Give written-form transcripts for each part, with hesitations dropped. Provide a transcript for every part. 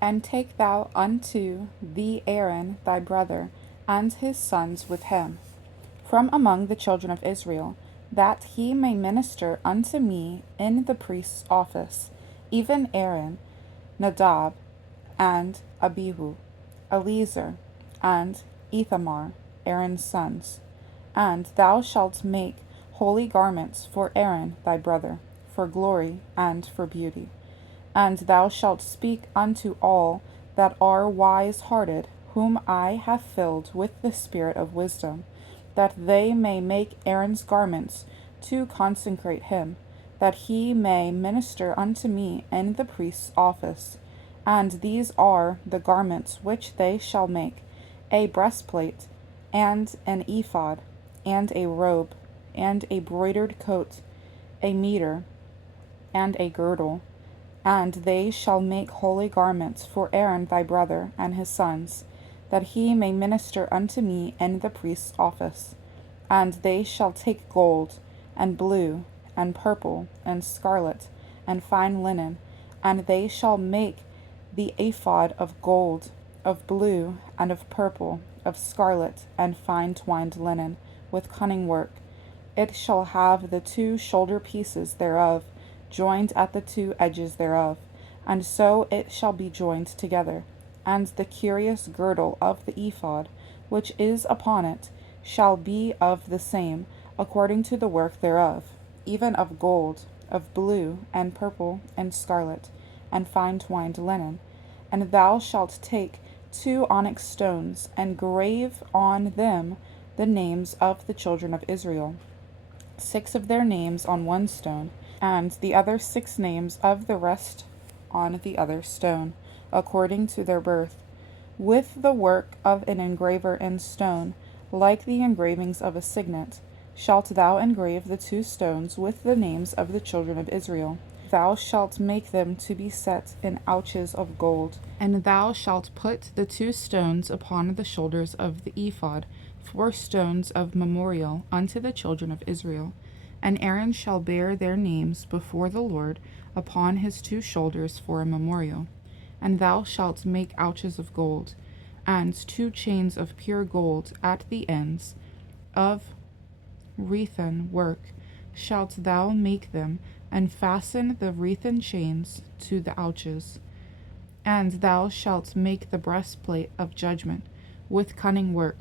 And take thou unto thee Aaron thy brother, and his sons with him, from among the children of Israel, that he may minister unto me in the priest's office, even Aaron, Nadab, and Abihu, Eleazar, and Ithamar, Aaron's sons. And thou shalt make holy garments for Aaron thy brother, for glory and for beauty. And thou shalt speak unto all that are wise hearted, whom I have filled with the spirit of wisdom, that they may make Aaron's garments to consecrate him, that he may minister unto me in the priest's office. And these are the garments which they shall make: a breastplate, and an ephod, and a robe, and a broidered coat, a mitre, and a girdle. And they shall make holy garments for Aaron thy brother and his sons, that he may minister unto me in the priest's office. And they shall take gold, and blue, and purple, and scarlet, and fine linen, and they shall make the ephod of gold, of blue, and of purple, of scarlet, and fine twined linen, with cunning work. It shall have the two shoulder pieces thereof, joined at the two edges thereof, and so it shall be joined together. And the curious girdle of the ephod, which is upon it, shall be of the same, according to the work thereof, even of gold, of blue, and purple, and scarlet, and fine twined linen. And thou shalt take 2 onyx stones, and grave on them the names of the children of Israel, 6 of their names on one stone, and the other 6 names of the rest on the other stone, according to their birth, with the work of an engraver in stone, like the engravings of a signet. Shalt thou engrave the 2 stones with the names of the children of Israel. Thou shalt make them to be set in ouches of gold. And thou shalt put the 2 stones upon the shoulders of the ephod, 4 stones of memorial unto the children of Israel. And Aaron shall bear their names before the Lord upon his 2 shoulders for a memorial. And thou shalt make ouches of gold, and 2 chains of pure gold at the ends of wreathen work shalt thou make them, and fasten the wreathen chains to the ouches. And thou shalt make the breastplate of judgment with cunning work.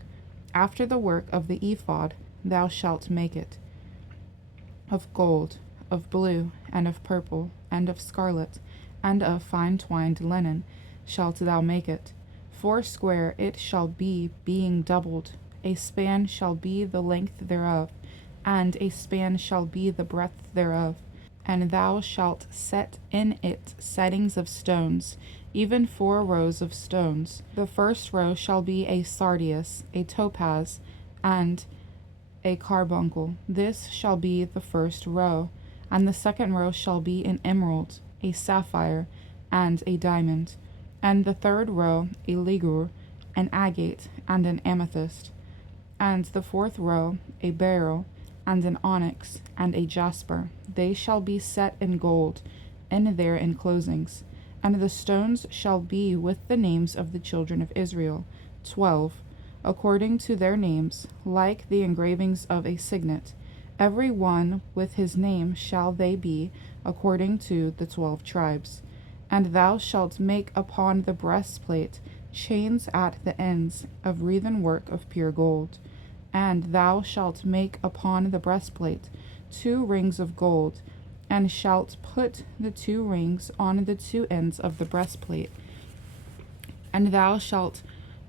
After the work of the ephod thou shalt make it. Of gold, of blue, and of purple, and of scarlet, and of fine twined linen shalt thou make it. 4 it shall be, being doubled. A span shall be the length thereof, and a span shall be the breadth thereof. And thou shalt set in it settings of stones, even 4 rows of stones. The first row shall be a sardius, a topaz, and a carbuncle. This shall be the first row. And the second row shall be an emerald, a sapphire, and a diamond. And the third row a ligure, an agate, and an amethyst. And the 4th row a beryl, and an onyx, and a jasper. They shall be set in gold in their enclosings. And the stones shall be with the names of the children of Israel, 12, according to their names, like the engravings of a signet. Every one with his name shall they be, according to the 12 tribes. And thou shalt make upon the breastplate chains at the ends of wreathen work of pure gold. And thou shalt make upon the breastplate 2 rings of gold, and shalt put the 2 rings on the 2 ends of the breastplate. And thou shalt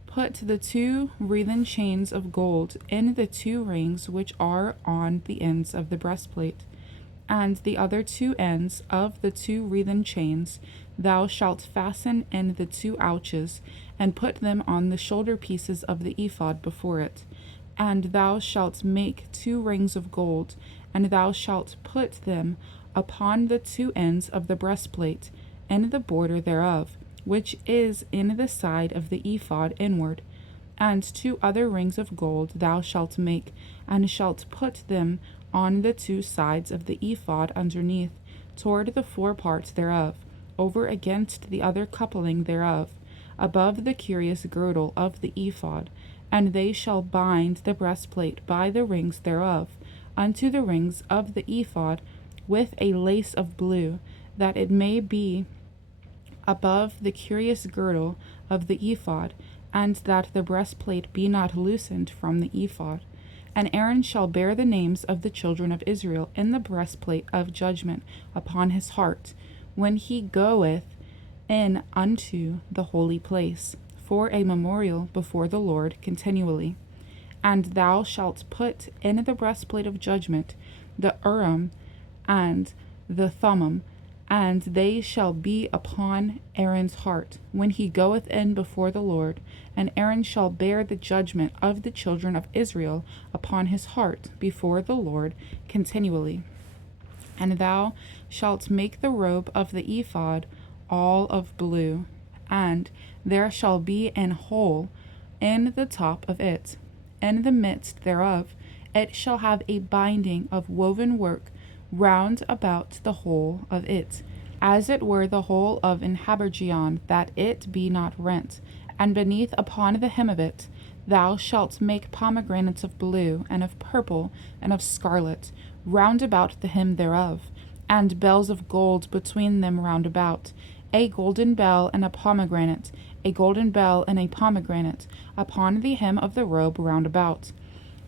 put the 2 wreathen chains of gold in the 2 rings which are on the ends of the breastplate. And the other 2 ends of the 2 wreathen chains thou shalt fasten in the 2 ouches, and put them on the shoulder pieces of the ephod before it. And thou shalt make 2 rings of gold, and thou shalt put them upon the 2 ends of the breastplate, in the border thereof, which is in the side of the ephod inward. And 2 other rings of gold thou shalt make, and shalt put them on the 2 sides of the ephod underneath, toward the 4 parts thereof, over against the other coupling thereof, above the curious girdle of the ephod. And they shall bind the breastplate by the rings thereof unto the rings of the ephod with a lace of blue, that it may be above the curious girdle of the ephod, and that the breastplate be not loosened from the ephod. And Aaron shall bear the names of the children of Israel in the breastplate of judgment upon his heart, when he goeth in unto the holy place, for a memorial before the Lord continually. And thou shalt put in the breastplate of judgment the Urim and the Thummim, and they shall be upon Aaron's heart when he goeth in before the Lord. And Aaron shall bear the judgment of the children of Israel upon his heart before the Lord continually. And thou shalt make the robe of the ephod all of blue, and there shall be an hole in the top of it. In the midst thereof it shall have a binding of woven work round about the hole of it, as it were the hole of an habergeon, that it be not rent. And beneath upon the hem of it thou shalt make pomegranates of blue, and of purple, and of scarlet, round about the hem thereof, and bells of gold between them round about, a golden bell and a pomegranate, a golden bell and a pomegranate, upon the hem of the robe round about.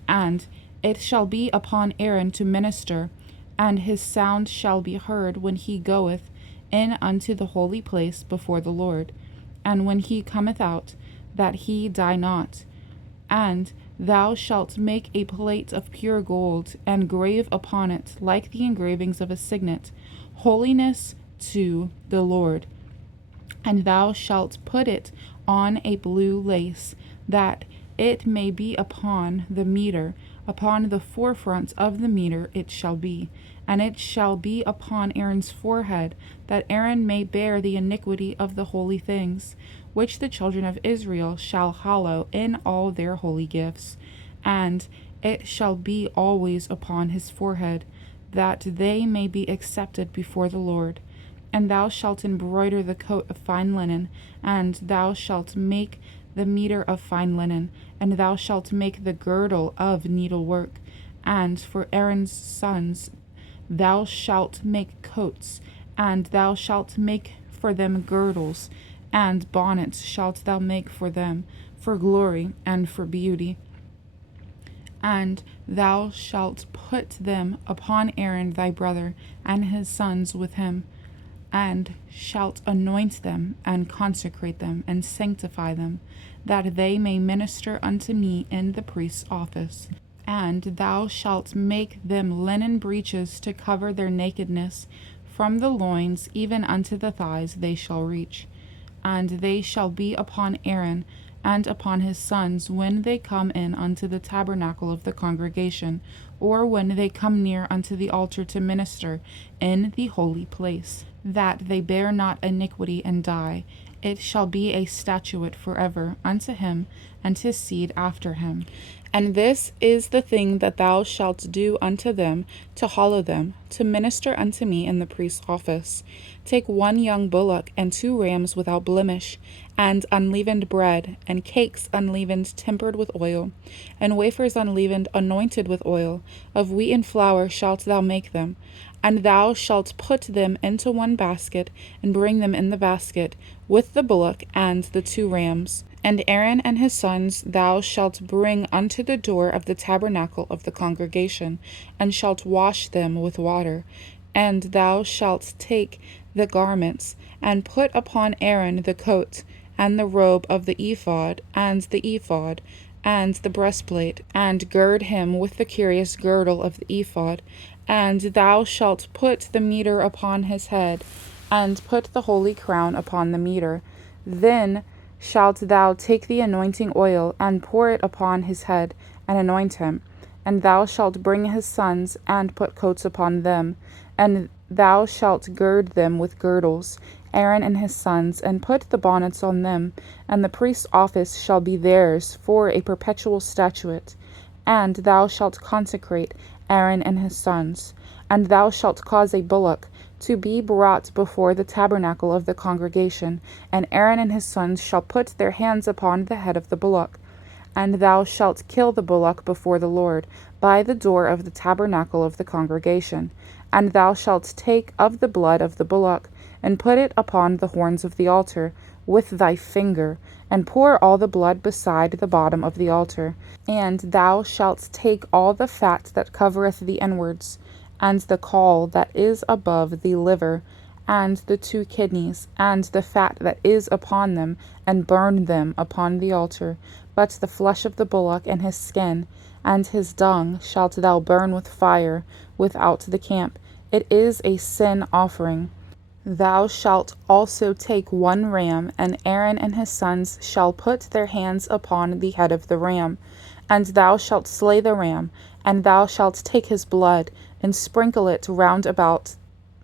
And it shall be upon Aaron to minister, and his sound shall be heard when he goeth in unto the holy place before the Lord, and when he cometh out, that he die not. And thou shalt make a plate of pure gold, and grave upon it, like the engravings of a signet, holiness to the Lord. And thou shalt put it on a blue lace, that it may be upon the mitre, upon the forefront of the mitre it shall be, and it shall be upon Aaron's forehead, that Aaron may bear the iniquity of the holy things, which the children of Israel shall hallow in all their holy gifts. And it shall be always upon his forehead, that they may be accepted before the Lord. And thou shalt embroider the coat of fine linen, and thou shalt make the mitre of fine linen, and thou shalt make the girdle of needlework. And for Aaron's sons thou shalt make coats, and thou shalt make for them girdles, and bonnets shalt thou make for them, for glory and for beauty. And thou shalt put them upon Aaron thy brother, and his sons with him, and shalt anoint them, and consecrate them, and sanctify them, that they may minister unto me in the priest's office. And thou shalt make them linen breeches to cover their nakedness, from the loins even unto the thighs they shall reach. And they shall be upon Aaron and upon his sons when they come in unto the tabernacle of the congregation, or when they come near unto the altar to minister in the holy place, that they bear not iniquity and die. It shall be a statute forever unto him and his seed after him. And this is the thing that thou shalt do unto them, to hallow them, to minister unto me in the priest's office. Take 1 young bullock, and 2 rams without blemish, and unleavened bread, and cakes unleavened tempered with oil, and wafers unleavened anointed with oil. Of wheat and flour shalt thou make them. And thou shalt put them into 1 basket, and bring them in the basket, with the bullock and the 2 rams. And Aaron and his sons thou shalt bring unto the door of the tabernacle of the congregation, and shalt wash them with water. And thou shalt take the garments, and put upon Aaron the coat, and the robe of the ephod, and the breastplate, and gird him with the curious girdle of the ephod. And thou shalt put the mitre upon his head, and put the holy crown upon the mitre. Then shalt thou take the anointing oil, and pour it upon his head, and anoint him. And thou shalt bring his sons, and put coats upon them, and thou shalt gird them with girdles, Aaron and his sons, and put the bonnets on them. And the priest's office shall be theirs for a perpetual statute. And thou shalt consecrate Aaron and his sons. And thou shalt cause a bullock to be brought before the tabernacle of the congregation, and Aaron and his sons shall put their hands upon the head of the bullock. And thou shalt kill the bullock before the Lord, by the door of the tabernacle of the congregation. And thou shalt take of the blood of the bullock, and put it upon the horns of the altar with thy finger, and pour all the blood beside the bottom of the altar. And thou shalt take all the fat that covereth the inwards, and the caul that is above the liver, and the 2 kidneys, and the fat that is upon them, and burn them upon the altar. But the flesh of the bullock and his skin, and his dung shalt thou burn with fire without the camp. It is a sin offering. Thou shalt also take 1 ram, and Aaron and his sons shall put their hands upon the head of the ram. And thou shalt slay the ram, and thou shalt take his blood, and sprinkle it round about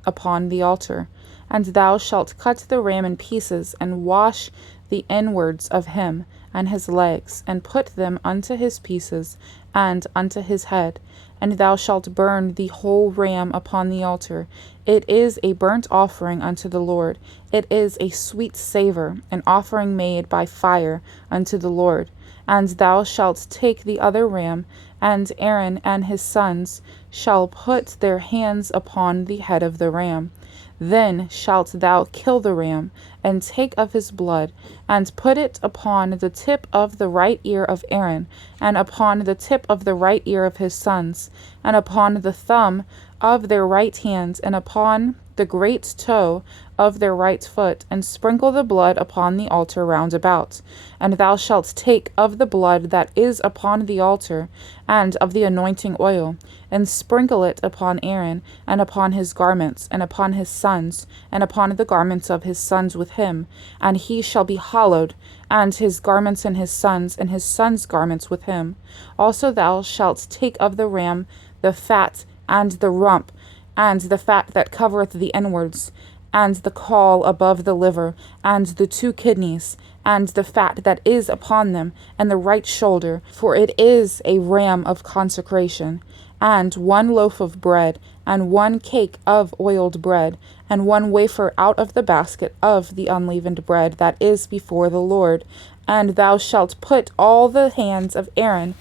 upon the altar. And thou shalt cut the ram in pieces, and wash the inwards of him, and his legs, and put them unto his pieces, and unto his head. And thou shalt burn the whole ram upon the altar. It is a burnt offering unto the Lord. It is a sweet savour, an offering made by fire unto the Lord. And thou shalt take the other ram, and Aaron and his sons shall put their hands upon the head of the ram. Then shalt thou kill the ram, and take of his blood, and put it upon the tip of the right ear of Aaron, and upon the tip of the right ear of his sons, and upon the thumb of their right hand, and upon the great toe of their right foot, and sprinkle the blood upon the altar round about. And thou shalt take of the blood that is upon the altar, and of the anointing oil, and sprinkle it upon Aaron, and upon his garments, and upon his sons, and upon the garments of his sons with him. And he shall be hallowed, and his garments and his sons' garments with him. Also thou shalt take of the ram the fat, and the rump, and the fat that covereth the inwards, and the caul above the liver, and the 2 kidneys, and the fat that is upon them, and the right shoulder, for it is a ram of consecration. And 1 loaf of bread, and 1 cake of oiled bread, and 1 wafer out of the basket of the unleavened bread that is before the Lord. And thou shalt put all the hands of Aaron,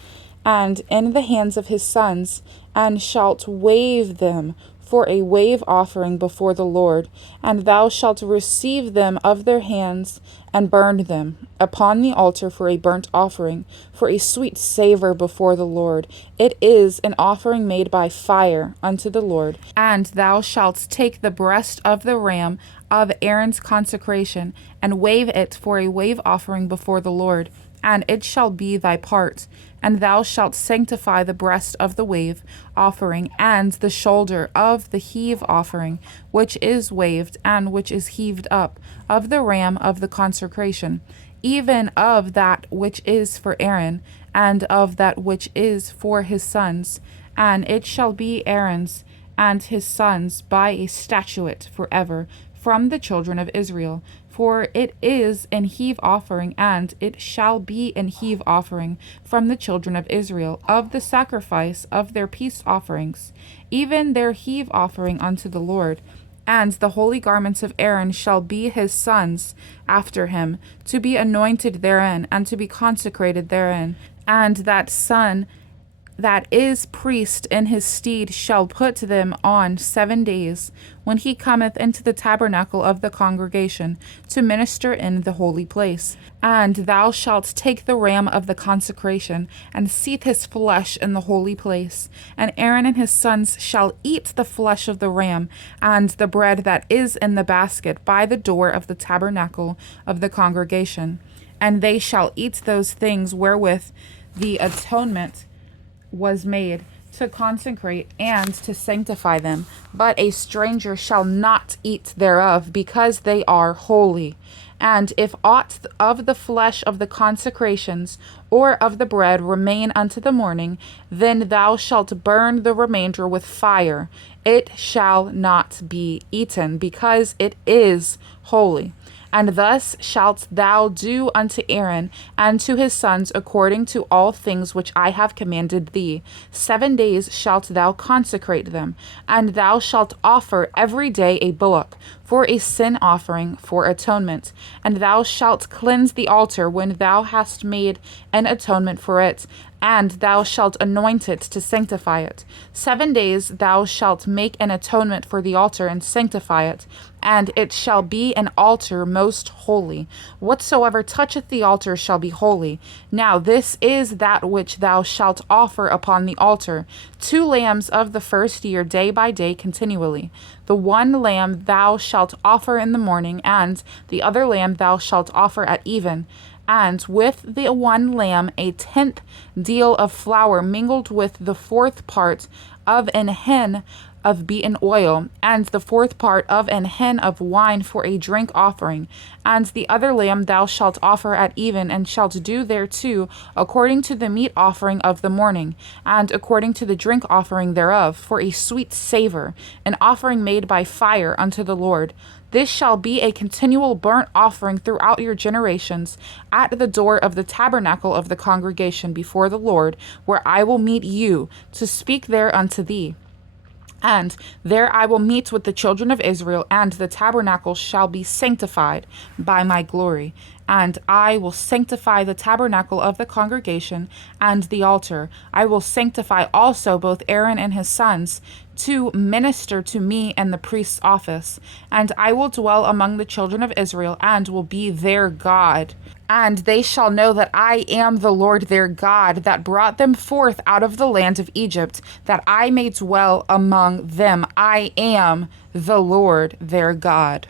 and in the hands of his sons, and shalt wave them for a wave offering before the Lord. And thou shalt receive them of their hands, and burn them upon the altar for a burnt offering, for a sweet savour before the Lord. It is an offering made by fire unto the Lord. And thou shalt take the breast of the ram of Aaron's consecration, and wave it for a wave offering before the Lord, and it shall be thy part. And thou shalt sanctify the breast of the wave offering, and the shoulder of the heave offering, which is waved, and which is heaved up, of the ram of the consecration, even of that which is for Aaron, and of that which is for his sons. And it shall be Aaron's and his sons by a statute forever from the children of Israel. For it is an heave offering, and it shall be an heave offering from the children of Israel, of the sacrifice of their peace offerings, even their heave offering unto the Lord. And the holy garments of Aaron shall be his sons after him, to be anointed therein, and to be consecrated therein. And that son that is priest in his stead shall put them on 7 days, when he cometh into the tabernacle of the congregation, to minister in the holy place. And thou shalt take the ram of the consecration, and seethe his flesh in the holy place. And Aaron and his sons shall eat the flesh of the ram, and the bread that is in the basket by the door of the tabernacle of the congregation. And they shall eat those things wherewith the atonement was made, to consecrate and to sanctify them. But a stranger shall not eat thereof, because they are holy. And if aught of the flesh of the consecrations or of the bread remain unto the morning, then thou shalt burn the remainder with fire. It shall not be eaten, because it is holy. And thus shalt thou do unto Aaron and to his sons according to all things which I have commanded thee. 7 days shalt thou consecrate them, and thou shalt offer every day a bullock for a sin offering for atonement. And thou shalt cleanse the altar when thou hast made an atonement for it, and thou shalt anoint it to sanctify it. 7 days thou shalt make an atonement for the altar and sanctify it, and it shall be an altar most holy. Whatsoever toucheth the altar shall be holy. Now this is that which thou shalt offer upon the altar: 2 lambs of the first year day by day continually. The one lamb thou shalt offer in the morning, and the other lamb thou shalt offer at even. And with the one lamb 1/10 deal of flour mingled with the 4th part of an hin of beaten oil, and the 4th part of an hin of wine for a drink offering. And the other lamb thou shalt offer at even, and shalt do thereto according to the meat offering of the morning, and according to the drink offering thereof, for a sweet savour, an offering made by fire unto the Lord. This shall be a continual burnt offering throughout your generations at the door of the tabernacle of the congregation before the Lord, where I will meet you to speak there unto thee. And there I will meet with the children of Israel, and the tabernacle shall be sanctified by my glory. And I will sanctify the tabernacle of the congregation and the altar. I will sanctify also both Aaron and his sons to minister to me in the priest's office. And I will dwell among the children of Israel, and will be their God. And they shall know that I am the Lord their God, that brought them forth out of the land of Egypt, that I may dwell among them. I am the Lord their God.